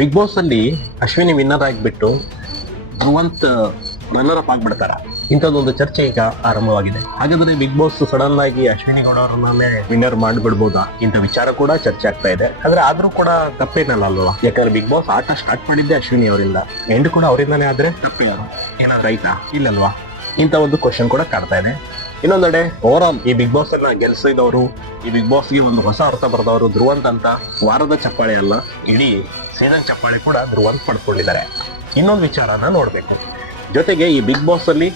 Big Boss ಅಲ್ಲಿ Ashwini winner ಆಗಿಬಿಟ್ಟು Dhruvanth runner up ಆಗ್ಬಿಡ್ತಾರ. ಇಂಥದ್ದೊಂದು ಚರ್ಚೆ ಈಗ ಆರಂಭವಾಗಿದೆ. ಹಾಗಾದ್ರೆ ಬಿಗ್ ಬಾಸ್ ಸಡನ್ ಆಗಿ ಅಶ್ವಿನಿ ಗೌಡ ಅವ್ರನ್ನೇ ವಿನ್ನರ್ ಮಾಡ್ಬಿಡ್ಬೋದಾ ಇಂಥ ವಿಚಾರ ಕೂಡ ಚರ್ಚೆ ಆಗ್ತಾ ಇದೆ. ಆದ್ರೆ ಆದ್ರೂ ಕೂಡ ತಪ್ಪೇನಲ್ಲ ಅಲ್ವಾ? ಯಾಕಂದ್ರೆ ಬಿಗ್ ಬಾಸ್ ಆಟ ಸ್ಟಾರ್ಟ್ ಮಾಡಿದ್ದೆ ಅಶ್ವಿನಿ ಅವರಿಂದ, ಎಂಡ್ ಕೂಡ ಅವರಿಂದಾನೇ ಆದ್ರೆ ತಪ್ಪೇ ಯಾರು ಏನಾದ್ರು ರೈತಾ ಇಲ್ಲಲ್ವಾ? ಇಂಥ ಒಂದು ಕ್ವಶನ್ ಕೂಡ ಕಾಡ್ತಾ ಇದೆ. ಇನ್ನೊಂದೆಡೆ ಓವರ್ ಆಲ್ ಈ ಬಿಗ್ ಬಾಸ್ ಅನ್ನ ಗೆಲ್ಸಿದವರು, ಈ ಬಿಗ್ ಬಾಸ್ಗೆ ಒಂದು ಹೊಸ ಅರ್ಥ ಬರೆದವರು ಧ್ರುವಂತ್ ಅಂತ ವಾರದ ಚಪ್ಪಾಳೆ ಅಲ್ಲ, ಇಡೀ ಸೀಸನ್ ಚಪ್ಪಾಳೆ ಕೂಡ ಧ್ರುವಂತ್ ಪಡ್ಕೊಂಡಿದ್ದಾರೆ. ಇನ್ನೊಂದು ವಿಚಾರನ ನೋಡ್ಬೇಕು. ಜೊತೆಗೆ ಈ ಬಿಗ್ ಬಾಸ್ ಅಲ್ಲಿ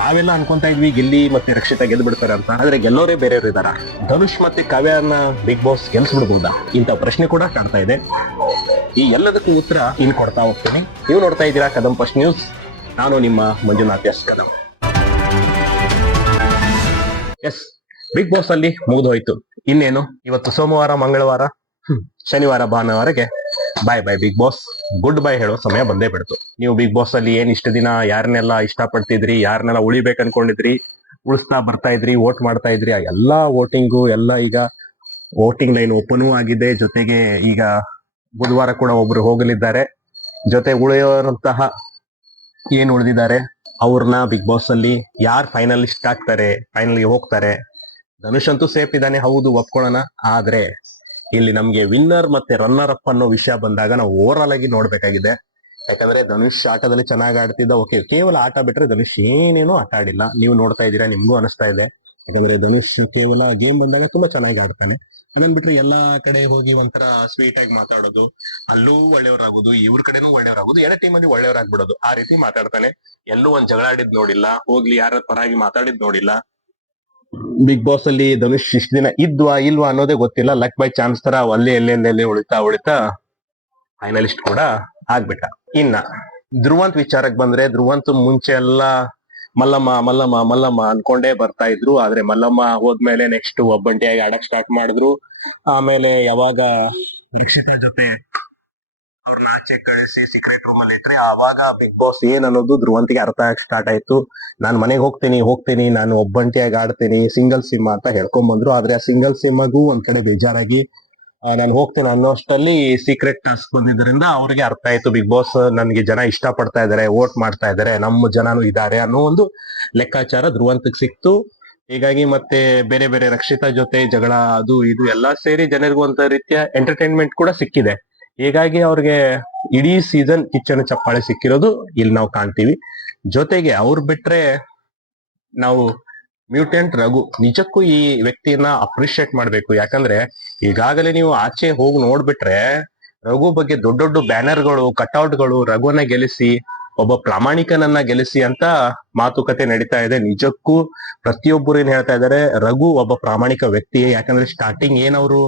ನಾವೆಲ್ಲ ಅನ್ಕೊಂತಾ ಇದ್ವಿ ಗಿಲ್ಲಿ ಮತ್ತೆ ರಕ್ಷಿತಾ ಗೆದ್ದು ಬಿಡ್ತಾರೆ ಅಂತ, ಆದ್ರೆ ಗೆಲ್ಲೋರೇ ಬೇರೆಯವರು ಇದಾರ. ಧನುಷ್ ಮತ್ತೆ ಕಾವ್ಯನ ಬಿಗ್ ಬಾಸ್ ಗೆಲ್ಸ್ಬಿಡ್ಬೋದಾ ಇಂಥ ಪ್ರಶ್ನೆ ಕೂಡ ಕಾಡ್ತಾ ಇದೆ. ಈ ಎಲ್ಲದಕ್ಕೂ ಉತ್ತರ ಇನ್ ಕೊಡ್ತಾ ಹೋಗ್ತೀನಿ. ನೀವು ನೋಡ್ತಾ ಇದ್ದೀರಾ ಕದಂ ಫಸ್ಟ್ ನ್ಯೂಸ್. ನಾನು ನಿಮ್ಮ Manjunath S Kadam. Yes, Bigg Boss ಅಲ್ಲಿ ಮುಗಿದೋಯ್ತು. ಇನ್ನೇನು ಇವತ್ತು ಸೋಮವಾರ, ಮಂಗಳವಾರ, ಶನಿವಾರ, ಭಾನುವಾರಗೆ bye bye Bigg Boss, good bye ಹೇಳೋ ಸಮಯ ಬಂದೇ ಬಿಡ್ತು. ನೀವು ಬಿಗ್ ಬಾಸ್ ಅಲ್ಲಿ ಏನ್ ಇಷ್ಟ ದಿನ ಯಾರನ್ನೆಲ್ಲ ಇಷ್ಟಪಡ್ತಿದ್ರಿ, ಯಾರನ್ನೆಲ್ಲ ಉಳಿಬೇಕು ಅನ್ಕೊಂಡಿದ್ರಿ, ಉಳಿಸ್ತಾ ಬರ್ತಾ ಇದ್ರಿ, ವೋಟ್ ಮಾಡ್ತಾ ಇದ್ರಿ, ಆ ಎಲ್ಲಾ ವೋಟಿಂಗು ಎಲ್ಲ ಈಗ ವೋಟಿಂಗ್ ಲೈನ್ ಓಪನ್ ಆಗಿದೆ. ಜೊತೆಗೆ ಈಗ ಬುಧವಾರ ಕೂಡ ಒಬ್ರು ಹೋಗಲಿದ್ದಾರೆ. ಜೊತೆ ಉಳಿಯೋರಂತಹ ಏನ್ ಉಳಿದಿದ್ದಾರೆ ಅವ್ರನ್ನ ಬಿಗ್ ಬಾಸ್ ಅಲ್ಲಿ ಯಾರು ಫೈನಲಿಸ್ಟ್ ಆಗ್ತಾರೆ, ಫೈನಲ್ಗೆ ಹೋಗ್ತಾರೆ. ಧನುಷ್ ಅಂತೂ ಸೇಫ್ ಇದ್ದಾನೆ, ಹೌದು, ಒಪ್ಕೊಳ್ಳೋಣ. ಆದ್ರೆ ಇಲ್ಲಿ ನಮ್ಗೆ ವಿನ್ನರ್ ಮತ್ತೆ ರನ್ನರ್ ಅಪ್ ಅನ್ನೋ ವಿಷಯ ಬಂದಾಗ ನಾವು ಓವರ್ ಆಲ್ ಆಗಿ ನೋಡ್ಬೇಕಾಗಿದೆ. ಯಾಕಂದ್ರೆ ಧನುಷ್ ಆಟದಲ್ಲಿ ಚೆನ್ನಾಗಿ ಆಡ್ತಿದ್ದ, ಓಕೆ, ಕೇವಲ ಆಟ ಬಿಟ್ರೆ ಧನುಷ್ ಏನೇನೋ ಆಟ ಆಡಿಲ್ಲ. ನೀವು ನೋಡ್ತಾ ಇದ್ದೀರಾ, ನಿಮ್ಗೂ ಅನಿಸ್ತಾ ಇದೆ. ಯಾಕಂದ್ರೆ ಧನುಷ್ ಕೇವಲ ಗೇಮ್ ಬಂದಾಗ ತುಂಬಾ ಚೆನ್ನಾಗಿ ಆಡ್ತಾನೆ. ಅದನ್ ಬಿಟ್ರೆ ಎಲ್ಲಾ ಕಡೆ ಹೋಗಿ ಒಂಥರ ಸ್ವೀಟ್ ಆಗಿ ಮಾತಾಡೋದು, ಅಲ್ಲೂ ಒಳ್ಳೆಯವರಾಗೋದು, ಇವ್ರ ಕಡೆನೂ ಒಳ್ಳೆಯವರಾಗೋದು, ಎಡ ಟೀಮ್ ಅಲ್ಲಿ ಒಳ್ಳೆಯವರಾಗ್ಬಿಡೋದು, ಆ ರೀತಿ ಮಾತಾಡ್ತಾನೆ. ಎಲ್ಲೂ ಒಂದ್ ಜಗಳ ಆಡಿದ್ ನೋಡಿಲ್ಲ, ಹೋಗ್ಲಿ ಯಾರ ಪರವಾಗಿ ಮಾತಾಡಿದ್ ನೋಡಿಲ್ಲ. ಬಿಗ್ ಬಾಸ್ ಅಲ್ಲಿ ಧನುಷ್ ಇಷ್ಟ ದಿನ ಇದ್ವಾ ಇಲ್ವಾ ಅನ್ನೋದೇ ಗೊತ್ತಿಲ್ಲ. ಲಕ್ ಬೈ ಚಾನ್ಸ್ ತರ ಅಲ್ಲೇ ಎಲ್ಲೆಲ್ಲೆಲ್ಲಿ ಉಳಿತಾ ಫೈನಲಿಸ್ಟ್ ಕೂಡ ಆಗ್ಬಿಟ್ಟ. ಇನ್ನ ಧ್ರುವಂತ್ ವಿಚಾರಕ್ಕೆ ಬಂದ್ರೆ, ಧ್ರುವಂತ್ ಮುಂಚೆ ಎಲ್ಲ ಮಲ್ಲಮ್ಮ ಮಲ್ಲಮ್ಮ ಮಲ್ಲಮ್ಮ ಅನ್ಕೊಂಡೇ ಬರ್ತಾ ಇದ್ರು. ಆದ್ರೆ ಮಲ್ಲಮ್ಮ ಹೋದ್ಮೇಲೆ ನೆಕ್ಸ್ಟ್ ಒಬ್ಬಂಟಿಯಾಗಿ ಆಡಕ್ ಸ್ಟಾರ್ಟ್ ಮಾಡಿದ್ರು. ಆಮೇಲೆ ಯಾವಾಗ ರಕ್ಷಿತಾ ಜೊತೆ ಅವ್ರನ್ನ ಆಚೆ ಕಳಿಸಿ ಸೀಕ್ರೆಟ್ ರೂಮ್ ಅಲ್ಲಿ ಇಟ್ರೆ, ಆವಾಗ ಬಿಗ್ ಬಾಸ್ ಏನ್ ಅನ್ನೋದು ಧ್ರುವಂತಿಗೆ ಅರ್ಥ ಆಗಕ್ ಸ್ಟಾರ್ಟ್ ಆಯ್ತು. ನಾನ್ ಮನೆಗೆ ಹೋಗ್ತೀನಿ, ನಾನು ಒಬ್ಬಂಟಿಯಾಗಿ ಆಡ್ತೀನಿ, ಸಿಂಗಲ್ ಸಿಮ್ ಅಂತ ಹೇಳ್ಕೊಂಡ್ ಬಂದ್ರು. ಆದ್ರೆ ಆ ಸಿಂಗಲ್ ಸಿಮ್ಗೂ ಒಂದ್ ಕಡೆ ಬೇಜಾರಾಗಿ ನಾನು ಹೋಗ್ತೇನೆ ಅನ್ನೋಷ್ಟಲ್ಲಿ ಸೀಕ್ರೆಟ್ ಟಾಸ್ಕ್ ಬಂದಿದ್ರಿಂದ ಅವ್ರಿಗೆ ಅರ್ಥ ಆಯ್ತು, ಬಿಗ್ ಬಾಸ್ ನನ್ಗೆ ಜನ ಇಷ್ಟ ಪಡ್ತಾ ಇದಾರೆ, ವೋಟ್ ಮಾಡ್ತಾ ಇದಾರೆ, ನಮ್ಮ ಜನನು ಇದಾರೆ ಅನ್ನೋ ಒಂದು ಲೆಕ್ಕಾಚಾರ ಧ್ರುವಂತಕ್ಕೆ ಸಿಕ್ತು. ಹೀಗಾಗಿ ಮತ್ತೆ ಬೇರೆ ಬೇರೆ ರಕ್ಷಿತಾ ಜೊತೆ ಜಗಳ, ಅದು ಇದು ಎಲ್ಲಾ ಸೇರಿ ಜನರಿಗೂ ಒಂದ್ ರೀತಿಯ ಎಂಟರ್ಟೈನ್ಮೆಂಟ್ ಕೂಡ ಸಿಕ್ಕಿದೆ. ಹೀಗಾಗಿ ಅವ್ರಿಗೆ ಇಡೀ ಸೀಸನ್ ಕಿಚ್ಚನ ಚಪ್ಪಾಳೆ ಸಿಕ್ಕಿರೋದು ಇಲ್ಲಿ ನಾವು ಕಾಣ್ತೀವಿ. ಜೊತೆಗೆ ಅವ್ರು ಬಿಟ್ರೆ ನಾವು ಮ್ಯೂಟೆಂಟ್ ರಘು, ನಿಜಕ್ಕೂ ಈ ವ್ಯಕ್ತಿಯನ್ನ ಅಪ್ರಿಶಿಯೇಟ್ ಮಾಡ್ಬೇಕು. ಯಾಕಂದ್ರೆ ಈಗಾಗಲೇ ನೀವು ಆಚೆ ಹೋಗಿ ನೋಡ್ಬಿಟ್ರೆ ರಘು ಬಗ್ಗೆ ದೊಡ್ಡ ದೊಡ್ಡ ಬ್ಯಾನರ್ಗಳು, ಕಟ್ಔಟ್ಗಳು, ರಘುವನ್ನ ಗೆಲ್ಲಿಸಿ, ಒಬ್ಬ ಪ್ರಾಮಾಣಿಕನನ್ನ ಗೆಲ್ಲಿಸಿ ಅಂತ ಮಾತುಕತೆ ನಡೀತಾ ಇದೆ. ನಿಜಕ್ಕೂ ಪ್ರತಿಯೊಬ್ಬರು ಏನ್ ಹೇಳ್ತಾ ಇದಾರೆ, ರಘು ಒಬ್ಬ ಪ್ರಾಮಾಣಿಕ ವ್ಯಕ್ತಿಯೇ. ಯಾಕಂದ್ರೆ ಸ್ಟಾರ್ಟಿಂಗ್ ಏನವರು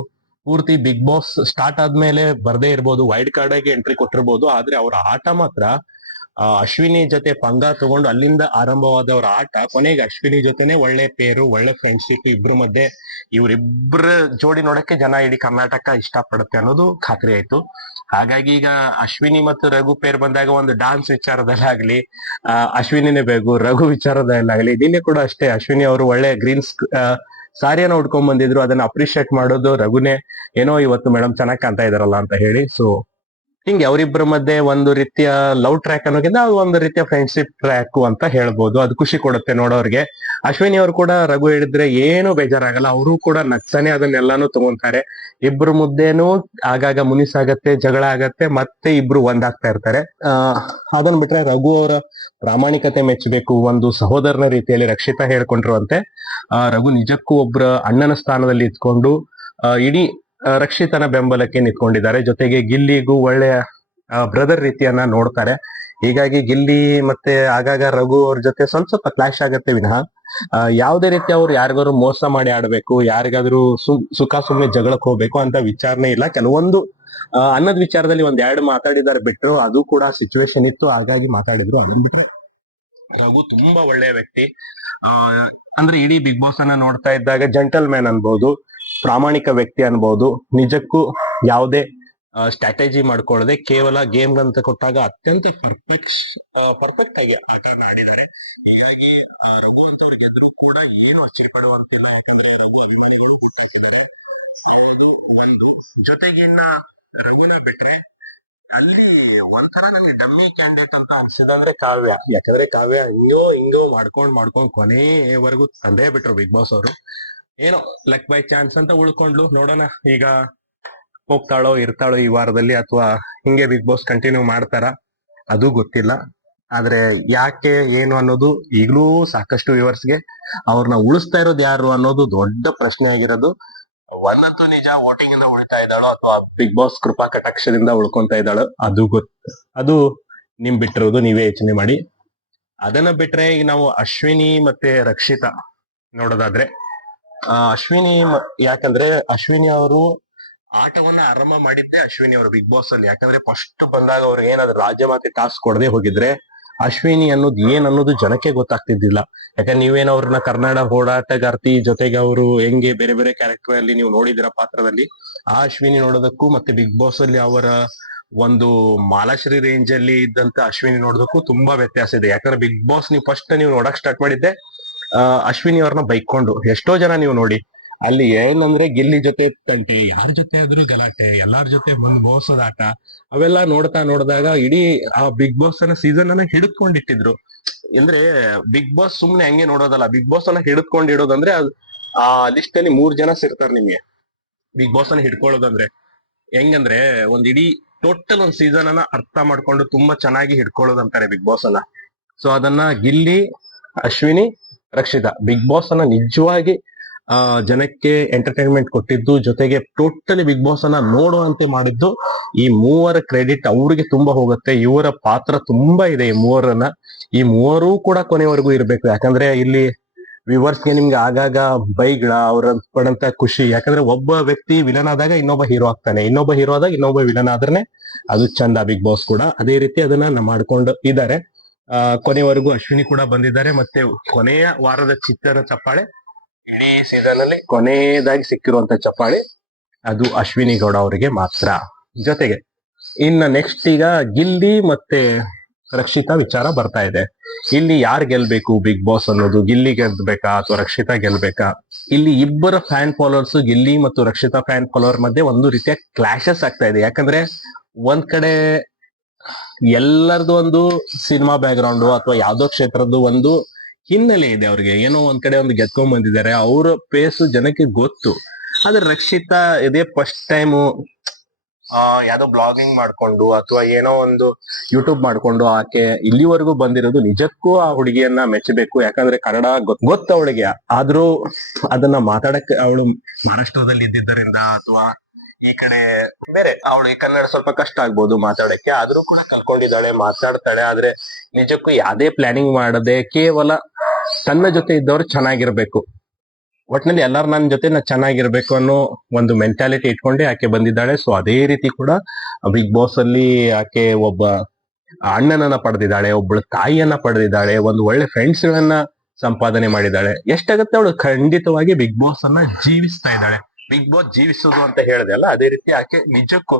ಪೂರ್ತಿ ಬಿಗ್ ಬಾಸ್ ಸ್ಟಾರ್ಟ್ ಆದ್ಮೇಲೆ ಬರ್ದೇ ಇರ್ಬೋದು, ವೈಲ್ಡ್ ಕಾರ್ಡ್ ಆಗಿ ಎಂಟ್ರಿ ಕೊಟ್ಟಿರ್ಬೋದು, ಆದ್ರೆ ಅವರ ಆಟ ಮಾತ್ರ ಅಶ್ವಿನಿ ಜೊತೆ ಪಂಗ ತಗೊಂಡು ಅಲ್ಲಿಂದ ಆರಂಭವಾದವ್ರ ಆಟ ಕೊನೆಗೆ ಅಶ್ವಿನಿ ಜೊತೆನೆ ಒಳ್ಳೆ ಪೇರು, ಒಳ್ಳೆ ಫ್ರೆಂಡ್ಶಿಪ್ ಇಬ್ರ ಮಧ್ಯೆ. ಇವ್ರಿಬ್ರ ಜೋಡಿ ನೋಡಕ್ಕೆ ಜನ ಇಡೀ ಕರ್ನಾಟಕ ಇಷ್ಟಪಡುತ್ತೆ ಅನ್ನೋದು ಖಾತ್ರಿ ಆಯ್ತು. ಹಾಗಾಗಿ ಈಗ ಅಶ್ವಿನಿ ಮತ್ತು ರಘು ಪೇರ್ ಬಂದಾಗ ಒಂದು ಡಾನ್ಸ್ ವಿಚಾರದಲ್ಲಾಗ್ಲಿ, ಅಶ್ವಿನಿನೇ ಬೇಕು, ರಘು ವಿಚಾರದಲ್ಲಾಗ್ಲಿ, ನಿನ್ನೆ ಕೂಡ ಅಷ್ಟೇ ಅಶ್ವಿನಿ ಅವರು ಒಳ್ಳೆ ಗ್ರೀನ್ ಸಾರಿಯನ್ನ ಉಡ್ಕೊಂಡ್ ಬಂದಿದ್ರು. ಅದನ್ನ ಅಪ್ರಿಶಿಯೇಟ್ ಮಾಡೋದು ರಘುನೇ. ಏನೋ ಇವತ್ತು ಮೇಡಮ್ ಚೆನ್ನಾಗಿ ಕಾಣ್ತಾ ಇದಾರಲ್ಲ ಅಂತ ಹೇಳಿ. ಸೊ ಹಿಂಗೆ ಅವರಿಬ್ಬರ ಮಧ್ಯೆ ಒಂದು ರೀತಿಯ ಲವ್ ಟ್ರ್ಯಾಕ್ ಅನ್ನೋಕ್ಕಿಂತ ಒಂದು ರೀತಿಯ ಫ್ರೆಂಡ್ಶಿಪ್ ಟ್ರ್ಯಾಕ್ ಅಂತ ಹೇಳ್ಬೋದು. ಅದು ಖುಷಿ ಕೊಡುತ್ತೆ ನೋಡೋರ್ಗೆ. ಅಶ್ವಿನಿ ಅವರು ಕೂಡ ರಘು ಹೇಳಿದ್ರೆ ಏನು ಬೇಜಾರಾಗಲ್ಲ, ಅವರು ಕೂಡ ನಗ್ತಾನೆ ಅದನ್ನೆಲ್ಲಾನು ತಗೊಂತಾರೆ. ಇಬ್ರು ಮುದ್ದೇನು ಆಗಾಗ ಮುನಿಸಾಗತ್ತೆ, ಜಗಳ ಆಗತ್ತೆ, ಮತ್ತೆ ಇಬ್ರು ಒಂದಾಗ್ತಾ ಇರ್ತಾರೆ. ಅದನ್ ಬಿಟ್ರೆ ರಘು ಅವರ ಪ್ರಾಮಾಣಿಕತೆ ಮೆಚ್ಚಬೇಕು. ಒಂದು ಸಹೋದರನ ರೀತಿಯಲ್ಲಿ ರಕ್ಷಿತಾ ಹೇಳ್ಕೊಂಡಿರುವಂತೆ ರಘು ನಿಜಕ್ಕೂ ಒಬ್ರ ಅಣ್ಣನ ಸ್ಥಾನದಲ್ಲಿ ಇದ್ಕೊಂಡು ಇಡೀ ರಕ್ಷಿತನ ಬೆಂಬಲಕ್ಕೆ ನಿಂತ್ಕೊಂಡಿದ್ದಾರೆ. ಜೊತೆಗೆ ಗಿಲ್ಲಿಗೂ ಒಳ್ಳೆಯ ಬ್ರದರ್ ರೀತಿಯನ್ನ ನೋಡ್ತಾರೆ. ಹೀಗಾಗಿ ಗಿಲ್ಲಿ ಮತ್ತೆ ಆಗಾಗ ರಘು ಅವ್ರ ಜೊತೆ ಸ್ವಲ್ಪ ಕ್ಲಾಶ್ ಆಗತ್ತೆ ವಿನಃ ಯಾವುದೇ ರೀತಿ ಅವ್ರು ಯಾರಿಗಾದ್ರು ಮೋಸ ಮಾಡಿ ಆಡ್ಬೇಕು, ಯಾರಿಗಾದ್ರೂ ಸುಖ ಸುಮ್ಮನೆ ಜಗಳಕ್ಕೆ ಹೋಗ್ಬೇಕು ಅಂತ ವಿಚಾರನೆ ಇಲ್ಲ. ಕೆಲವೊಂದು ಅನ್ನದ ವಿಚಾರದಲ್ಲಿ ಒಂದೆರಡು ಮಾತಾಡಿದಾರೆ ಬಿಟ್ರು, ಅದು ಕೂಡ ಸಿಚುವೇಶನ್ ಇತ್ತು, ಹಾಗಾಗಿ ಮಾತಾಡಿದ್ರು. ಅದನ್ ಬಿಟ್ರೆ ರಘು ತುಂಬಾ ಒಳ್ಳೆಯ ವ್ಯಕ್ತಿ. ಅಂದ್ರೆ ಇಡೀ ಬಿಗ್ ಬಾಸ್ ಅನ್ನ ನೋಡ್ತಾ ಇದ್ದಾಗ ಜೆಂಟಲ್ ಮ್ಯಾನ್ ಅನ್ಬಹುದು, ಪ್ರಾಮಾಣಿಕ ವ್ಯಕ್ತಿ ಅನ್ಬಹುದು. ನಿಜಕ್ಕೂ ಯಾವುದೇ ಸ್ಟ್ರಾಟಜಿ ಮಾಡ್ಕೊಳ್ಳದೆ ಕೇವಲ ಗೇಮ್ ಅಂತ ಕೊಟ್ಟಾಗ ಅತ್ಯಂತ ಪರ್ಫೆಕ್ಟ್ ಆಗಿ ಆಟ ಆಡಿದ್ದಾರೆ. ಹೀಗಾಗಿ ರಘು ಅಂತವ್ರು ಗೆದ್ರು ಕೂಡ ಏನು ಅಚ್ಚರಿ ಪಡುವಂತಿಲ್ಲ. ಯಾಕಂದ್ರೆ ರಘು ಅಭಿಮಾನಿಗಳು ಗುಟ್ಟಾಕಿದ್ದಾರೆ. ಒಂದು ಜೊತೆಗಿನ್ನ ರಘುನ ಬಿಟ್ರೆ ಅಲ್ಲಿ ಒಂಥರ ನನಗೆ ಡಮ್ಮಿ ಕ್ಯಾಂಡಿಡೇಟ್ ಅಂತ ಅನ್ಸಿದಂದ್ರೆ ಕಾವ್ಯ. ಯಾಕಂದ್ರೆ ಕಾವ್ಯ ಹಿಂಗೋ ಮಾಡ್ಕೊಂಡ್ ಕೊನೆವರೆಗೂ ತಂದೇ ಬಿಟ್ರು ಬಿಗ್ ಬಾಸ್ ಅವರು. ಏನೋ ಲಕ್ ಬೈ ಚಾನ್ಸ್ ಅಂತ ಉಳ್ಕೊಂಡ್ಲು. ನೋಡೋಣ ಈಗ ಹೋಗ್ತಾಳೋ ಇರ್ತಾಳೋ ಈ ವಾರದಲ್ಲಿ, ಅಥವಾ ಹಿಂಗೆ ಬಿಗ್ ಬಾಸ್ ಕಂಟಿನ್ಯೂ ಮಾಡ್ತಾರ ಅದು ಗೊತ್ತಿಲ್ಲ. ಆದ್ರೆ ಯಾಕೆ ಏನು ಅನ್ನೋದು ಈಗಲೂ ಸಾಕಷ್ಟು ವ್ಯೂವರ್ಸ್ಗೆ ಅವ್ರನ್ನ ಉಳಿಸ್ತಾ ಇರೋದು ಯಾರು ಅನ್ನೋದು ದೊಡ್ಡ ಪ್ರಶ್ನೆ ಆಗಿರೋದು. ಒಂದಂತೂ ನಿಜ, ವೋಟಿಂಗ್ ಇಂದ ಉಳ್ತಾ ಇದ್ದಾಳೋ ಅಥವಾ ಬಿಗ್ ಬಾಸ್ ಕೃಪಾ ಕಟಾಕ್ಷದಿಂದ ಉಳ್ಕೊಂತ ಇದ್ದಾಳೋ ಅದು ನಿಮ್ ಬಿಟ್ಟಿರೋದು, ನೀವೇ ಯೋಚನೆ ಮಾಡಿ. ಅದನ್ನ ಬಿಟ್ರೆ ಈಗ ನಾವು ಅಶ್ವಿನಿ ಮತ್ತೆ ರಕ್ಷಿತಾ ನೋಡೋದಾದ್ರೆ, ಯಾಕಂದ್ರೆ ಅಶ್ವಿನಿ ಅವರು ಆಟವನ್ನ ಆರಂಭ ಮಾಡಿದ್ದೆ ಅಶ್ವಿನಿ ಅವರು ಬಿಗ್ ಬಾಸ್ ಅಲ್ಲಿ. ಯಾಕಂದ್ರೆ ಫಸ್ಟ್ ಬಂದಾಗ ಅವ್ರು ಏನಾದ್ರು ರಾಜ್ಯಮಾತೆ ಟಾಸ್ಕ್ ಕೊಡದೆ ಹೋಗಿದ್ರೆ ಅಶ್ವಿನಿ ಅನ್ನೋದು ಏನ್ ಅನ್ನೋದು ಜನಕ್ಕೆ ಗೊತ್ತಾಗ್ತಿದ್ದಿಲ್ಲ. ಯಾಕಂದ್ರೆ ನೀವೇನ ಅವ್ರನ್ನ ಕನ್ನಡ ಹೋರಾಟಗಾರ್ತಿ ಜೊತೆಗೆ ಅವರು ಹೆಂಗೆ ಬೇರೆ ಬೇರೆ ಕ್ಯಾರೆಕ್ಟರ್ ಅಲ್ಲಿ ನೀವು ನೋಡಿದಿರ ಪಾತ್ರದಲ್ಲಿ, ಆ ಅಶ್ವಿನಿ ನೋಡೋದಕ್ಕೂ ಮತ್ತೆ ಬಿಗ್ ಬಾಸ್ ಅಲ್ಲಿ ಅವರ ಒಂದು ಮಾಲಾಶ್ರೀ ರೇಂಜ್ ಅಲ್ಲಿ ಇದ್ದಂತ ಅಶ್ವಿನಿ ನೋಡೋದಕ್ಕೂ ತುಂಬಾ ವ್ಯತ್ಯಾಸ ಇದೆ. ಯಾಕಂದ್ರೆ ಬಿಗ್ ಬಾಸ್ ನೀವು ಫಸ್ಟ್ ನೀವು ನೋಡಕ್ ಸ್ಟಾರ್ಟ್ ಮಾಡಿದ್ದೆ ಅಶ್ವಿನಿ ಅವ್ರನ್ನ ಬೈಕೊಂಡು. ಎಷ್ಟೋ ಜನ ನೀವು ನೋಡಿ ಅಲ್ಲಿ ಏನಂದ್ರೆ ಗಿಲ್ಲಿ ಜೊತೆ ತಂಟೆ, ಯಾರ ಜೊತೆ ಆದ್ರೂ ಗಲಾಟೆ, ಎಲ್ಲಾರ ಜೊತೆ ಬಂದ್ ಮೋಸದಾಟ, ಅವೆಲ್ಲ ನೋಡಿದಾಗ ಇಡೀ ಆ ಬಿಗ್ ಬಾಸ್ ಅನ್ನ ಸೀಸನ್ ಅನ್ನ ಹಿಡಿದ್ಕೊಂಡಿಟ್ಟಿದ್ರು. ಅಂದ್ರೆ ಬಿಗ್ ಬಾಸ್ ಸುಮ್ನೆ ಹಂಗೆ ನೋಡೋದಲ್ಲ, ಬಿಗ್ ಬಾಸ್ ಅನ್ನ ಹಿಡಿದ್ಕೊಂಡಿಡೋದಂದ್ರೆ ಆ ಲಿಸ್ಟ್ ಅಲ್ಲಿ 3 ಜನ ಸೇರ್ತಾರೆ ನಿಮ್ಗೆ. ಬಿಗ್ ಬಾಸ್ ಅನ್ನ ಹಿಡ್ಕೊಳ್ಳೋದಂದ್ರೆ ಹೆಂಗಂದ್ರೆ ಒಂದ್ ಇಡೀ ಟೋಟಲ್ ಒಂದ್ ಸೀಸನ್ ಅನ್ನ ಅರ್ಥ ಮಾಡ್ಕೊಂಡು ತುಂಬಾ ಚೆನ್ನಾಗಿ ಹಿಡ್ಕೊಳ್ಳೋದಂತಾರೆ ಬಿಗ್ ಬಾಸ್ ಅನ್ನ. ಸೊ ಅದನ್ನ ಗಿಲ್ಲಿ, ಅಶ್ವಿನಿ, ರಕ್ಷಿತಾ ಬಿಗ್ ಬಾಸ್ ಅನ್ನ ನಿಜವಾಗಿ ಜನಕ್ಕೆ ಎಂಟರ್ಟೈನ್ಮೆಂಟ್ ಕೊಟ್ಟಿದ್ದು, ಜೊತೆಗೆ ಟೋಟಲಿ ಬಿಗ್ ಬಾಸ್ ಅನ್ನ ನೋಡುವಂತೆ ಮಾಡಿದ್ದು ಈ ಮೂವರ ಕ್ರೆಡಿಟ್ ಅವ್ರಿಗೆ ತುಂಬಾ ಹೋಗುತ್ತೆ. ಇವರ ಪಾತ್ರ ತುಂಬಾ ಇದೆ ಈ ಮೂವರೂ ಕೂಡ ಕೊನೆವರೆಗೂ ಇರ್ಬೇಕು. ಯಾಕಂದ್ರೆ ಇಲ್ಲಿ ವ್ಯೂವರ್ಸ್ಗೆ ನಿಮ್ಗೆ ಆಗಾಗ ಬೈಗಳ ಅವ್ರ ಪಡಂತ ಖುಷಿ. ಯಾಕಂದ್ರೆ ಒಬ್ಬ ವ್ಯಕ್ತಿ ವಿಲನ್ ಆದಾಗ ಇನ್ನೊಬ್ಬ ಹೀರೋ ಆಗ್ತಾನೆ, ಇನ್ನೊಬ್ಬ ಹೀರೋ ಆದಾಗ ಇನ್ನೊಬ್ಬ ವಿಲನ್ ಆದ್ರೆ ಅದು ಚಂದ. ಬಿಗ್ ಬಾಸ್ ಕೂಡ ಅದೇ ರೀತಿ ಅದನ್ನ ಮಾಡ್ಕೊಂಡು ಇದ್ದಾರೆ. ಕೊನೆವರೆಗೂ ಅಶ್ವಿನಿ ಕೂಡ ಬಂದಿದ್ದಾರೆ. ಮತ್ತೆ ಕೊನೆಯ ವಾರದ ಚಿತ್ತರ ಚಪ್ಪಾಳೆ ಇಡೀ ಸೀಸನ್ ಅಲ್ಲಿ ಕೊನೆಯದಾಗಿ ಸಿಕ್ಕಿರುವಂತ ಚಪ್ಪಾಳೆ ಅದು ಅಶ್ವಿನಿ ಗೌಡ ಅವರಿಗೆ ಮಾತ್ರ. ಜೊತೆಗೆ ಇನ್ನ ನೆಕ್ಸ್ಟ್ ಈಗ ಗಿಲ್ಲಿ ಮತ್ತೆ ರಕ್ಷಿತಾ ವಿಚಾರ ಬರ್ತಾ ಇದೆ. ಇಲ್ಲಿ ಯಾರು ಗೆಲ್ಬೇಕು ಬಿಗ್ ಬಾಸ್ ಅನ್ನೋದು, ಗಿಲ್ಲಿ ಗೆಲ್ಬೇಕಾ ಅಥವಾ ರಕ್ಷಿತಾ ಗೆಲ್ಬೇಕಾ? ಇಲ್ಲಿ ಇಬ್ಬರ ಫ್ಯಾನ್ ಫಾಲೋವರ್ಸ್, ಗಿಲ್ಲಿ ಮತ್ತು ರಕ್ಷಿತಾ ಫ್ಯಾನ್ ಫಾಲೋವರ್ ಮಧ್ಯೆ ಒಂದು ರೀತಿಯ ಕ್ಲಾಶಸ್ ಆಗ್ತಾ ಇದೆ. ಯಾಕಂದ್ರೆ ಒಂದ್ ಕಡೆ ಎಲ್ಲರದು ಒಂದು ಸಿನಿಮಾ ಬ್ಯಾಕ್ ಗ್ರೌಂಡ್ ಅಥವಾ ಯಾವ್ದೋ ಕ್ಷೇತ್ರದ್ದು ಒಂದು ಹಿನ್ನೆಲೆ ಇದೆ. ಅವ್ರಿಗೆ ಏನೋ ಒಂದ್ ಕಡೆ ಒಂದು ಗೆದ್ಕೊಂಡ್ ಬಂದಿದ್ದಾರೆ, ಅವ್ರ ಪೇಸು ಜನಕ್ಕೆ ಗೊತ್ತು. ಆದ್ರೆ ರಕ್ಷಿತಾ ಇದೇ ಫಸ್ಟ್ ಟೈಮು ಯಾವ್ದೋ ಬ್ಲಾಗಿಂಗ್ ಮಾಡ್ಕೊಂಡು ಅಥವಾ ಏನೋ ಒಂದು ಯೂಟ್ಯೂಬ್ ಮಾಡ್ಕೊಂಡು ಆಕೆ ಇಲ್ಲಿವರೆಗೂ ಬಂದಿರೋದು ನಿಜಕ್ಕೂ ಆ ಹುಡುಗಿಯನ್ನ ಮೆಚ್ಚಬೇಕು. ಯಾಕಂದ್ರೆ ಕನ್ನಡ ಗೊತ್ತ ಅವಳಿಗೆ, ಆದ್ರೂ ಅದನ್ನ ಮಾತಾಡಕ್ಕೆ ಅವಳು ಮಹಾರಾಷ್ಟ್ರದಲ್ಲಿ ಇದ್ದಿದ್ದರಿಂದ ಅಥವಾ ಈ ಕಡೆ ಬೇರೆ ಅವಳಿಗೆ ಕನ್ನಡ ಸ್ವಲ್ಪ ಕಷ್ಟ ಆಗ್ಬೋದು ಮಾತಾಡಕ್ಕೆ, ಆದ್ರೂ ಕೂಡ ಕಲ್ಕೊಂಡಿದ್ದಾಳೆ, ಮಾತಾಡ್ತಾಳೆ. ಆದ್ರೆ ನಿಜಕ್ಕೂ ಯಾವ್ದೇ ಪ್ಲಾನಿಂಗ್ ಮಾಡದೆ ಕೇವಲ ತನ್ನ ಜೊತೆ ಇದ್ದವ್ರು ಚೆನ್ನಾಗಿರ್ಬೇಕು, ಒಟ್ನಲ್ಲಿ ಎಲ್ಲಾರು ನನ್ನ ಜೊತೆ ಚೆನ್ನಾಗಿರ್ಬೇಕು ಅನ್ನೋ ಒಂದು ಮೆಂಟಾಲಿಟಿ ಇಟ್ಕೊಂಡೆ ಆಕೆ ಬಂದಿದ್ದಾಳೆ. ಸೊ ಅದೇ ರೀತಿ ಕೂಡ ಬಿಗ್ ಬಾಸ್ ಅಲ್ಲಿ ಆಕೆ ಒಬ್ಬ ಅಣ್ಣನನ್ನ ಪಡೆದಿದ್ದಾಳೆ, ಒಬ್ಬಳು ತಾಯಿಯನ್ನ ಪಡೆದಿದ್ದಾಳೆ, ಒಂದು ಒಳ್ಳೆ ಫ್ರೆಂಡ್ಸ್ ಗಳನ್ನ ಸಂಪಾದನೆ ಮಾಡಿದ್ದಾಳೆ. ಎಷ್ಟಾಗತ್ತೆ ಅವಳು ಖಂಡಿತವಾಗಿ ಬಿಗ್ ಬಾಸ್ ಅನ್ನ ಜೀವಿಸ್ತಾ ಇದ್ದಾಳೆ. ಬಿಗ್ ಬಾಸ್ ಜೀವಿಸೋದು ಅಂತ ಹೇಳಿದೆ ಅಲ್ಲ, ಅದೇ ರೀತಿ ಆಕೆ ನಿಜಕ್ಕೂ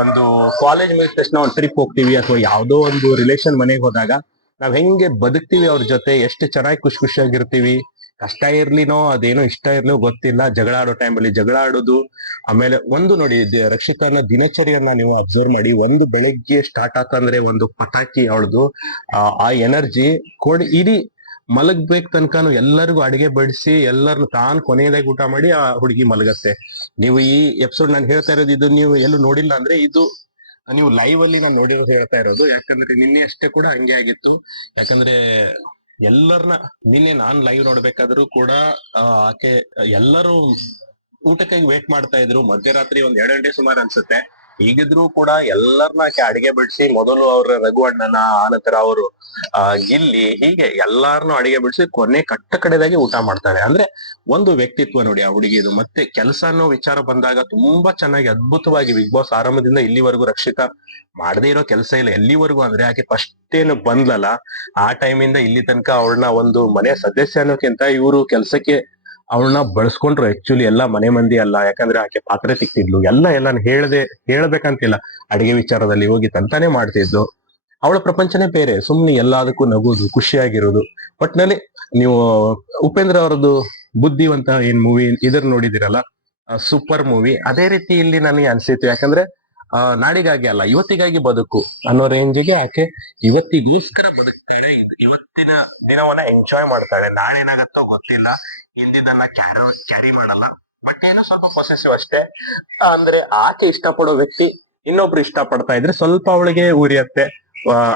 ಒಂದು ಕಾಲೇಜ್ ಮುಗಿದ ತಕ್ಷಣ ಒಂದು ಟ್ರಿಪ್ ಹೋಗ್ತೀವಿ ಅಥವಾ ಯಾವ್ದೋ ಒಂದು ರಿಲೇಷನ್ ಮನೆಗೆ ಹೋದಾಗ ನಾವ್ ಹೆಂಗೆ ಬದುಕ್ತಿವಿ ಅವ್ರ ಜೊತೆ, ಎಷ್ಟು ಚೆನ್ನಾಗಿ ಖುಷಿ ಖುಷಿಯಾಗಿರ್ತೀವಿ. ಕಷ್ಟ ಇರ್ಲಿನೋ ಅದೇನೋ ಇಷ್ಟ ಇರ್ಲೋ ಗೊತ್ತಿಲ್ಲ, ಜಗಳ ಆಡೋ ಟೈಮಲ್ಲಿ ಜಗಳ ಆಡೋದು. ಆಮೇಲೆ ಒಂದು ನೋಡಿ ರಕ್ಷಿತಾನ ದಿನಚರಿಯನ್ನ ನೀವು ಅಬ್ಸರ್ವ್ ಮಾಡಿ. ಒಂದು ಬೆಳಗ್ಗೆ ಸ್ಟಾರ್ಟ್ ಆತಂದ್ರೆ ಒಂದು ಪಟಾಕಿ ಅವಳದು ಆ ಎನರ್ಜಿ ಕೊಡಿ ಇಡೀ ಮಲಗ್ಬೇಕು ತನಕನು ಎಲ್ಲರಿಗೂ ಅಡಿಗೆ ಬಡಿಸಿ ಎಲ್ಲರನ್ನು ತಾನು ಕೊನೆಯದಾಗಿ ಊಟ ಮಾಡಿ ಆ ಹುಡುಗಿ ಮಲಗತ್ತೆ. ನೀವು ಈ ಎಪಿಸೋಡ್ ನಾನು ಹೇಳ್ತಾ ಇರೋದು ಇದು ನೀವು ಎಲ್ಲೂ ನೋಡಿಲ್ಲ ಅಂದ್ರೆ ಇದು ನೀವು ಲೈವ್ ಅಲ್ಲಿ ನಾನು ನೋಡಿರೋದು ಹೇಳ್ತಾ ಇರೋದು. ಯಾಕಂದ್ರೆ ನಿನ್ನೆ ಅಷ್ಟೇ ಕೂಡ ಹಂಗೆ ಆಗಿತ್ತು. ಯಾಕಂದ್ರೆ ಎಲ್ಲರನ್ನ ನಿನ್ನೆ ನಾನ್ ಲೈವ್ ನೋಡ್ಬೇಕಾದ್ರೂ ಕೂಡ ಆಕೆ ಎಲ್ಲರೂ ಊಟಕ್ಕಾಗಿ ವೇಟ್ ಮಾಡ್ತಾ ಇದ್ರು. ಮಧ್ಯರಾತ್ರಿ ಒಂದ್ 2 ಗಂಟೆ ಸುಮಾರು ಅನ್ಸುತ್ತೆ. ಈಗಿದ್ರು ಕೂಡ ಎಲ್ಲರನ್ನ ಆಕೆ ಅಡಿಗೆ ಬಿಡಿಸಿ, ಮೊದಲು ಅವ್ರ ರಘು ಅಣ್ಣನ, ಆನಂತರ ಅವರು ಗಿಲ್ಲಿ, ಹೀಗೆ ಎಲ್ಲಾರನು ಅಡಿಗೆ ಬಿಡಿಸಿ ಕೊನೆ ಕಟ್ಟ ಕಡೆದಾಗಿ ಊಟ ಮಾಡ್ತಾಳೆ. ಅಂದ್ರೆ ಒಂದು ವ್ಯಕ್ತಿತ್ವ ನೋಡಿ ಆ ಹುಡುಗಿದು. ಮತ್ತೆ ಕೆಲಸ ಅನ್ನೋ ವಿಚಾರ ಬಂದಾಗ ತುಂಬಾ ಚೆನ್ನಾಗಿ ಅದ್ಭುತವಾಗಿ ಬಿಗ್ ಬಾಸ್ ಆರಂಭದಿಂದ ಇಲ್ಲಿವರೆಗೂ ರಕ್ಷಿತಾ ಮಾಡದೇ ಇರೋ ಕೆಲಸ ಇಲ್ಲ ಎಲ್ಲಿವರೆಗೂ. ಅಂದ್ರೆ ಆಕೆ ಫಸ್ಟ್ ಏನು ಬಂದ್ಲಲ್ಲ ಆ ಟೈಮಿಂದ ಇಲ್ಲಿ ತನಕ ಅವಳನ್ನ ಒಂದು ಮನೆ ಸದಸ್ಯ ಅನ್ನೋಕ್ಕಿಂತ ಇವರು ಕೆಲ್ಸಕ್ಕೆ ಅವಳನ್ನ ಬಳಸ್ಕೊಂಡ್ರು. ಆಕ್ಚುಲಿ ಎಲ್ಲಾ ಮನೆ ಮಂದಿ ಅಲ್ಲ, ಯಾಕಂದ್ರೆ ಆಕೆ ಪಾತ್ರೆ ತಿಕ್ತಿದ್ಲು, ಎಲ್ಲ ಹೇಳ್ಬೇಕಂತಿಲ್ಲ, ಅಡಿಗೆ ವಿಚಾರದಲ್ಲಿ ಹೋಗಿ ತಂತಾನೆ ಮಾಡ್ತಿದ್ಲು. ಅವಳ ಪ್ರಪಂಚನೇ ಬೇರೆ, ಸುಮ್ನೆ ಎಲ್ಲದಕ್ಕೂ ನಗೋದು, ಖುಷಿಯಾಗಿರೋದು. ಒಟ್ನಲ್ಲಿ ನೀವು ಉಪೇಂದ್ರ ಅವರದ್ದು ಬುದ್ಧಿವಂತ ಏನ್ ಮೂವಿ ಇದ್ರ ನೋಡಿದಿರಲ್ಲ, ಸೂಪರ್ ಮೂವಿ. ಅದೇ ರೀತಿ ಇಲ್ಲಿ ನನಗೆ ಅನ್ಸಿತ್ತು. ಯಾಕಂದ್ರೆ ನಾಡಿಗಾಗಿ ಅಲ್ಲ ಇವತ್ತಿಗಾಗಿ ಬದುಕು ಅನ್ನೋ ರೇಂಜಿಗೆ ಆಕೆ ಇವತ್ತಿಗೋಸ್ಕರ ಬದುಕ್ತಾಳೆ. ಇವತ್ತಿನ ದಿನವನ್ನ ಎಂಜಾಯ್ ಮಾಡ್ತಾಳೆ. ನಾಳೆ ಏನಾಗತ್ತೋ ಗೊತ್ತಿಲ್ಲ, ಹಿಂದಿದ್ದನ್ನ ಕ್ಯಾರಿ ಮಾಡಲ್ಲ. ಬಟ್ ಏನು ಸ್ವಲ್ಪ ಪೊಸೆಸಿವ್ ಅಷ್ಟೇ. ಅಂದ್ರೆ ಆಕೆ ಇಷ್ಟಪಡೋ ವ್ಯಕ್ತಿ ಇನ್ನೊಬ್ರು ಇಷ್ಟ ಪಡ್ತಾ ಇದ್ರೆ ಸ್ವಲ್ಪ ಅವಳಿಗೆ ಉರಿಯತ್ತೆ.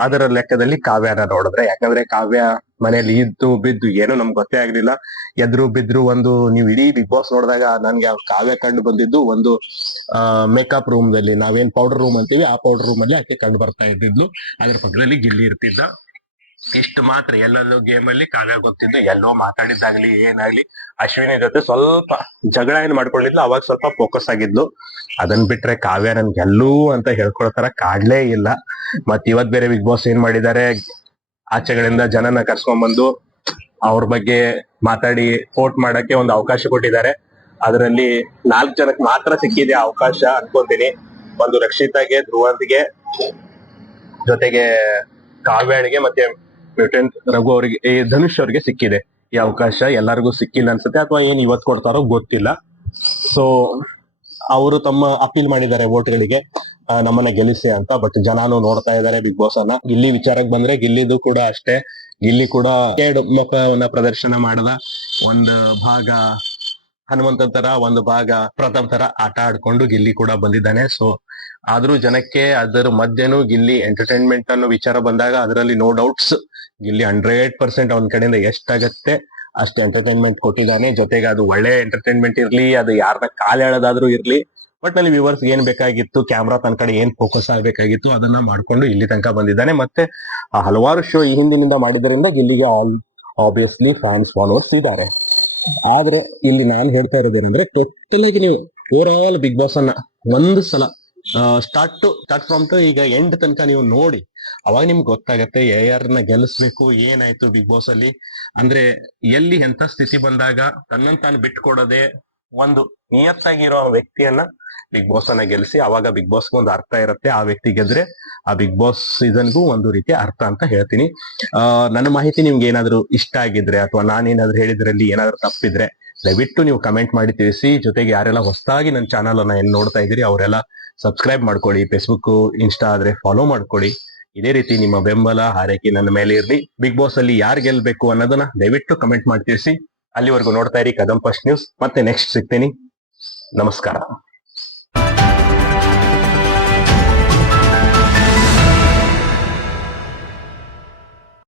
ಅದರ ಲೆಕ್ಕದಲ್ಲಿ ಕಾವ್ಯನ ನೋಡಿದ್ರೆ, ಯಾಕಂದ್ರೆ ಕಾವ್ಯ ಮನೇಲಿ ಇದ್ದು ಬಿದ್ದು ಏನು ನಮ್ಗೆ ಗೊತ್ತೇ ಆಗ್ಲಿಲ್ಲ. ಎದ್ರು ಬಿದ್ರು ನೀವು ಇಡೀ ಬಿಗ್ ಬಾಸ್ ನೋಡಿದಾಗ ನನ್ಗೆ ಕಾವ್ಯ ಕಂಡು ಬಂದಿದ್ದು ಒಂದು ಮೇಕಪ್ ರೂಮ್ ದಲ್ಲಿ, ನಾವೇನ್ ಪೌಡರ್ ರೂಮ್ ಅಂತೀವಿ ಆ ಪೌಡರ್ ರೂಮ್ ಅಲ್ಲಿ ಆಕೆ ಕಂಡು ಬರ್ತಾ ಇದ್ದಿದ್ಲು. ಅದ್ರ ಪಕ್ಕದಲ್ಲಿ ಗಿಲ್ಲಿ ಇರ್ತಿದ್ದ. ಇಷ್ಟು ಮಾತ್ರ. ಎಲ್ಲೆಲ್ಲೋ ಗೇಮ್ ಅಲ್ಲಿ ಕಾವ್ಯ ಗೊತ್ತಿದ್ದು, ಎಲ್ಲೋ ಮಾತಾಡಿದ್ದಾಗ್ಲಿ ಏನಾಗ್ಲಿ ಅಶ್ವಿನಿ ಜೊತೆ ಸ್ವಲ್ಪ ಜಗಳ ಏನ್ ಮಾಡ್ಕೊಂಡಿದ್ಲು ಅವಾಗ ಸ್ವಲ್ಪ ಫೋಕಸ್ ಆಗಿದ್ಲು. ಅದನ್ ಬಿಟ್ರೆ ಕಾವ್ಯ ನನ್ ಗೆಲ್ಲು ಅಂತ ಹೇಳ್ಕೊಳ್ತಾರ ಕಾಡ್ಲೇ ಇಲ್ಲ. ಮತ್ ಇವತ್ ಬೇರೆ ಬಿಗ್ ಬಾಸ್ ಏನ್ ಮಾಡಿದ್ದಾರೆ, ಆಚೆಗಳಿಂದ ಜನನ ಕರ್ಸ್ಕೊಂಡ್ ಬಂದು ಅವ್ರ ಬಗ್ಗೆ ಮಾತಾಡಿ ವೋಟ್ ಮಾಡಕ್ಕೆ ಒಂದು ಅವಕಾಶ ಕೊಟ್ಟಿದ್ದಾರೆ. ಅದರಲ್ಲಿ 4 ಜನಕ್ಕೆ ಮಾತ್ರ ಸಿಕ್ಕಿದೆ ಅವಕಾಶ ಅನ್ಕೊಂತೀನಿ. ಒಂದು ರಕ್ಷಿತಾಗೆ, ಧ್ರುವಂತಿಗೆ, ಜೊತೆಗೆ ಕಾವ್ಯಾಣಿಗೆ ಮತ್ತೆ ಮ್ಯೂಟೆಂಟ್ ರಘು ಅವರಿಗೆ, ಧನುಷ್ ಅವರಿಗೆ ಸಿಕ್ಕಿದೆ ಈ ಅವಕಾಶ. ಎಲ್ಲರಿಗೂ ಸಿಕ್ಕಿಲ್ಲ ಅನ್ಸುತ್ತೆ, ಅಥವಾ ಏನ್ ಇವತ್ ಕೊಡ್ತಾರೋ ಗೊತ್ತಿಲ್ಲ. ಸೊ ಅವರು ತಮ್ಮ ಅಪೀಲ್ ಮಾಡಿದ್ದಾರೆ ವೋಟ್ಗಳಿಗೆ, ನಮ್ಮನ್ನ ಗೆಲ್ಲಿಸಿ ಅಂತ. ಬಟ್ ಜನಾನು ನೋಡ್ತಾ ಇದ್ದಾರೆ ಬಿಗ್ ಬಾಸ್ ಅನ್ನ. ಗಿಲ್ಲಿ ವಿಚಾರಕ್ಕೆ ಬಂದ್ರೆ ಗಿಲ್ಲಿದು ಕೂಡ ಅಷ್ಟೇ. ಗಿಲ್ಲಿ ಕೂಡ ಮುಖವನ್ನ ಪ್ರದರ್ಶನ ಮಾಡದ, ಒಂದು ಭಾಗ ಹನುಮಂತನ್ ತರ, ಒಂದು ಭಾಗ ಪ್ರಥಮ್ ತರ ಆಟ ಆಡ್ಕೊಂಡು ಗಿಲ್ಲಿ ಕೂಡ ಬಂದಿದ್ದಾನೆ. ಸೊ ಆದ್ರೂ ಜನಕ್ಕೆ ಅದರ ಮಧ್ಯನೂ ಗಿಲ್ಲಿ ಎಂಟರ್ಟೈನ್ಮೆಂಟ್ ಅನ್ನೋ ವಿಚಾರ ಬಂದಾಗ ಅದರಲ್ಲಿ ನೋ ಡೌಟ್ಸ್ ಗಿಲ್ಲಿ 100% ಅವನ ಕಡೆಯಿಂದ ಎಷ್ಟಾಗತ್ತೆ ಅಷ್ಟು ಎಂಟರ್ಟೈನ್ಮೆಂಟ್ ಕೊಟ್ಟಿದ್ದಾನೆ. ಜೊತೆಗೆ ಅದು ಒಳ್ಳೆ ಎಂಟರ್ಟೈನ್ಮೆಂಟ್ ಇರ್ಲಿ, ಅದು ಯಾರನ್ನ ಕಾಲ್ ಎಳೆದಾದ್ರೂ ಇರ್ಲಿ, ಬಟ್ ನಲ್ಲಿ ವ್ಯೂವರ್ಸ್ ಏನ್ ಬೇಕಾಗಿತ್ತು, ಕ್ಯಾಮ್ರಾ ತನ್ನ ಕಡೆ ಏನ್ ಫೋಕಸ್ ಆಗ್ಬೇಕಾಗಿತ್ತು ಅದನ್ನ ಮಾಡ್ಕೊಂಡು ಇಲ್ಲಿ ತನಕ ಬಂದಿದ್ದಾನೆ. ಮತ್ತೆ ಹಲವಾರು ಶೋ ಈ ಹಿಂದಿನಿಂದ ಮಾಡಿದ್ರಿಂದ ಗಿಲ್ಲಿಗೆ ಆಬ್ವಿಯಸ್ಲಿ ಫ್ಯಾನ್ಸ್ ಫಾಲೋವರ್ಸ್ ಇದ್ದಾರೆ. ಆದ್ರೆ ಇಲ್ಲಿ ನಾನು ಹೇಳ್ತಾ ಇರೋದೇನಂದ್ರೆ, ಟೋಟಲ್ ಆಗಿ ನೀವು ಓವರ್ ಆಲ್ ಬಿಗ್ ಬಾಸ್ ಅನ್ನ ಒಂದು ಸಲ ಸ್ಟಾರ್ಟ್ ಫ್ರಮ್ ಟು ಈಗ ಎಂಡ್ ತನಕ ನೀವು ನೋಡಿ, ಅವಾಗ ನಿಮ್ಗೆ ಗೊತ್ತಾಗತ್ತೆ ಯಾರನ್ನ ಗೆಲ್ಲಿಸ್ಬೇಕು, ಏನಾಯ್ತು ಬಿಗ್ ಬಾಸ್ ಅಲ್ಲಿ. ಅಂದ್ರೆ ಎಲ್ಲಿ ಎಂತ ಸ್ಥಿತಿ ಬಂದಾಗ ತನ್ನನ್ನು ತಾನು ಬಿಟ್ಕೊಡದೆ ಒಂದು ನಿಯತ್ತಾಗಿರೋ ವ್ಯಕ್ತಿಯನ್ನ ಬಿಗ್ ಬಾಸ್ ಅನ್ನ ಗೆಲ್ಲಿಸಿ, ಅವಾಗ ಬಿಗ್ ಬಾಸ್ಗೆ ಒಂದು ಅರ್ಥ ಇರುತ್ತೆ. ಆ ವ್ಯಕ್ತಿ ಗೆದ್ರೆ ಆ ಬಿಗ್ ಬಾಸ್ ಸೀಸನ್ಗೂ ಒಂದು ರೀತಿಯ ಅರ್ಥ ಅಂತ ಹೇಳ್ತೀನಿ. ನನ್ನ ಮಾಹಿತಿ ನಿಮ್ಗೆ ಏನಾದ್ರು ಇಷ್ಟ ಆಗಿದ್ರೆ, ಅಥವಾ ನಾನೇನಾದ್ರೂ ಹೇಳಿದ್ರಲ್ಲಿ ಏನಾದ್ರು ತಪ್ಪಿದ್ರೆ ದಯವಿಟ್ಟು ನೀವು ಕಮೆಂಟ್ ಮಾಡಿ ತಿಳಿಸಿ. ಜೊತೆಗೆ ಯಾರೆಲ್ಲ ಹೊಸದಾಗಿ ನನ್ನ ಚಾನಲ್ ಅನ್ನ ಏನ್ ನೋಡ್ತಾ ಇದ್ದೀರಿ ಅವರೆಲ್ಲ ಸಬ್ಸ್ಕ್ರೈಬ್ ಮಾಡ್ಕೊಳ್ಳಿ. ಫೇಸ್ಬುಕ್, ಇನ್ಸ್ಟಾ ಆದ್ರೆ ಫಾಲೋ ಮಾಡ್ಕೊಳ್ಳಿ. ಇದೇ ರೀತಿ ನಿಮ್ಮ ಬೆಂಬಲ ಹಾರೈಕೆ ನನ್ನ ಮೇಲೆ ಇರ್ಲಿ. ಬಿಗ್ ಬಾಸ್ ಅಲ್ಲಿ ಯಾರು ಗೆಲ್ಬೇಕು ಅನ್ನೋದನ್ನ ದಯವಿಟ್ಟು ಕಮೆಂಟ್ ಮಾಡಿ ತಿಳಿಸಿ. ಅಲ್ಲಿವರೆಗೂ ನೋಡ್ತಾ ಇರಿ ಕದಂ ಫಸ್ಟ್ ನ್ಯೂಸ್. ಮತ್ತೆ ನೆಕ್ಸ್ಟ್ ಸಿಗ್ತೀನಿ. ನಮಸ್ಕಾರ.